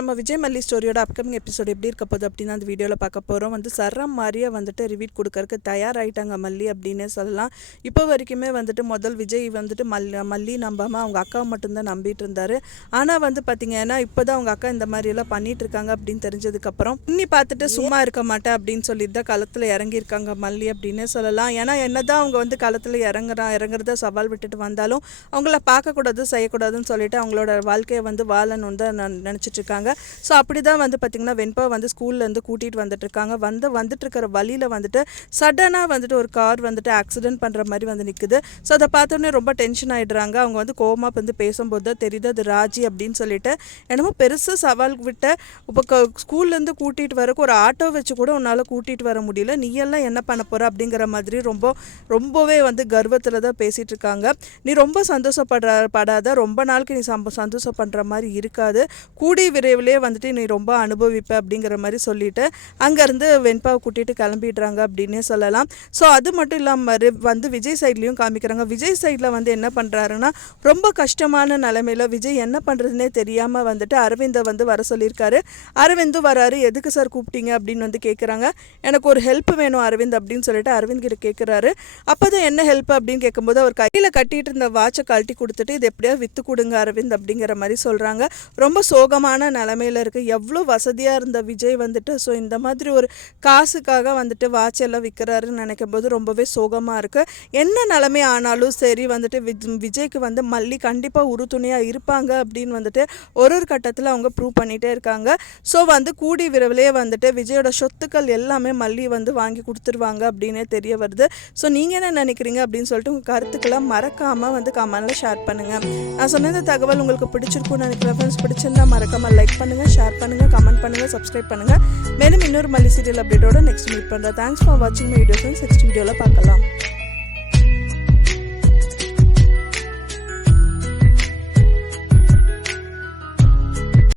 நம்ம விஜய் மல்லி ஸ்டோரியோட upcoming episode எப்படி இருக்க போகுது அப்படின்னு அந்த வீடியோவில் பார்க்க போகிறோம். சரம் மாதிரியே ரிவீட் கொடுக்கறதுக்கு தயாராகிட்டாங்க மல்லி அப்படின்னே சொல்லலாம். இப்போ வரைக்குமே முதல் விஜய் மல்லி நம்பாமல் அவங்க அக்காவை மட்டும்தான் நம்பிட்டு இருந்தார். ஆனால் பார்த்தீங்கன்னா இப்போ தான் அவங்க அக்கா இந்த மாதிரியெல்லாம் பண்ணிட்டு இருக்காங்க அப்படின்னு தெரிஞ்சதுக்கப்புறம் இன்னி பார்த்துட்டு சும்மா இருக்க மாட்டேன் அப்படின்னு சொல்லிட்டு தான் களத்தில் இறங்கியிருக்காங்க மல்லி அப்படின்னே சொல்லலாம். ஏன்னா என்னதான் அவங்க களத்தில் இறங்குறத சவால் விட்டுட்டு வந்தாலும் அவங்கள பார்க்கக்கூடாது செய்யக்கூடாதுன்னு சொல்லிட்டு அவங்களோட வாழ்க்கையை வாழணும்னு தான் நினச்சிட்டு இருக்காங்க. ஸோ அப்படி தான் பார்த்திங்கன்னா வெண்பா ஸ்கூல்லேருந்து கூட்டிகிட்டு வந்துட்டுருக்காங்க. வந்துட்டு இருக்கிற வழியில் சடனாக ஒரு கார் ஆக்சிடென்ட் பண்ணுற மாதிரி நிற்குது. ஸோ அதை பார்த்தோன்னே ரொம்ப டென்ஷன் ஆகிடுறாங்க. அவங்க கோவமாக பேசும்போது தான் தெரியுது அது ராஜி அப்படின்னு சொல்லிட்டு. என்னமோ பெருசாக சவால் விட்ட இப்போ ஸ்கூல்லேருந்து கூட்டிகிட்டு வரக்கு ஒரு ஆட்டோ வச்சு கூட உன்னால் கூட்டிகிட்டு வர முடியல, நீ எல்லாம் என்ன பண்ண போகிற அப்படிங்கிற மாதிரி ரொம்பவே கர்வத்தில் தான் பேசிகிட்டு இருக்காங்க. நீ ரொம்ப சந்தோஷப்படாத, ரொம்ப நாளுக்கு நீ சந்தோஷம் பண்ணுற மாதிரி இருக்காது, கூடி விரைவிலே நீ ரொம்ப அனுபவிப்ப அப்படிங்கிற மாதிரி சொல்லிட்டு அங்கேருந்து வெண்பாவை கூட்டிகிட்டு கிளம்பிடுறாங்க அப்படின்னே சொல்லலாம். ஸோ அது மட்டும் இல்லாமல் விஜய் சைட்லேயும் காமிக்கிறாங்க. விஜய் சைடில் என்ன பண்ணுறாருன்னா ரொம்ப கஷ்டமான நிலைமையில் விஜய் என்ன பண்ணுறதுனே தெரியாமல் அரவிந்தை வர சொல்லியிருக்காரு. அரவிந்தும் வராரு. எதுக்கு சார் கூப்பிட்டீங்க அப்படின்னு கேட்குறாங்க. எனக்கு ஒரு ஹெல்ப் வேணும் அரவிந்த் அப்படின்னு சொல்லிட்டு அரவிந்த் கிட்ட கேட்குறாரு. அப்போ தான் என்ன ஹெல்ப் அப்படின்னு கேட்கும்போது அவர் கையில் கட்டிட்டு இருந்த வாட்சை கழட்டி கொடுத்துட்டு இது எப்படியா விற்று கொடுங்க அரவிந்த் அப்படிங்கிற மாதிரி சொல்கிறாங்க. ரொம்ப சோகமான நிலைமையில் இருக்குது. எவ்வளோ வசதியாக இருந்த விஜய் ஸோ இந்த மாதிரி ஒரு காசுக்காக வாட்செல்லாம் விற்கிறாருன்னு நினைக்கும் போது ரொம்பவே சோகமாக இருக்குது. என்ன நிலைமை ஆனாலும் சரி விஜய்க்கு மல்லி கண்டிப்பாக உறுதுணையாக இருப்பாங்க அப்படின்னு ஒரு கட்டத்தில் அவங்க ப்ரூவ் பண்ணிகிட்டே இருக்காங்க. ஸோ கூடி விரைவிலே விஜயோட சொத்துக்கள் எல்லாமே மல்லி வாங்கி கொடுத்துருவாங்க அப்படின்னே தெரிய வருது. ஸோ நீங்கள் என்ன நினைக்கிறீங்க அப்படின்னு சொல்லிட்டு உங்கள் கருத்துக்கெல்லாம் மறக்காமல் கமெண்ட்டில் ஷேர் பண்ணுங்கள். நான் சொன்ன இந்த தகவல் உங்களுக்கு பிடிச்சிருக்குன்னு நினைக்கிறேன். ஃப்ரெண்ட்ஸ் பிடிச்சிருந்தா மறக்காமல் லைக் பண்ணுங்கள், ஷேர் பண்ணுங்கள், கமெண்ட் பண்ணுங்கள், சப்ஸ்கிரைப் பண்ணுங்கள். மேலும் இன்னொரு மல்லி சீரியல் அப்டேட்டோட நெக்ஸ்ட் மீட் பண்ணுறேன். தேங்க்ஸ் ஃபார் வாட்சிங் மை வீடியோ ஃப்ரெண்ட்ஸ். நெக்ஸ்ட் வீடியோவில் பார்க்கலாம்.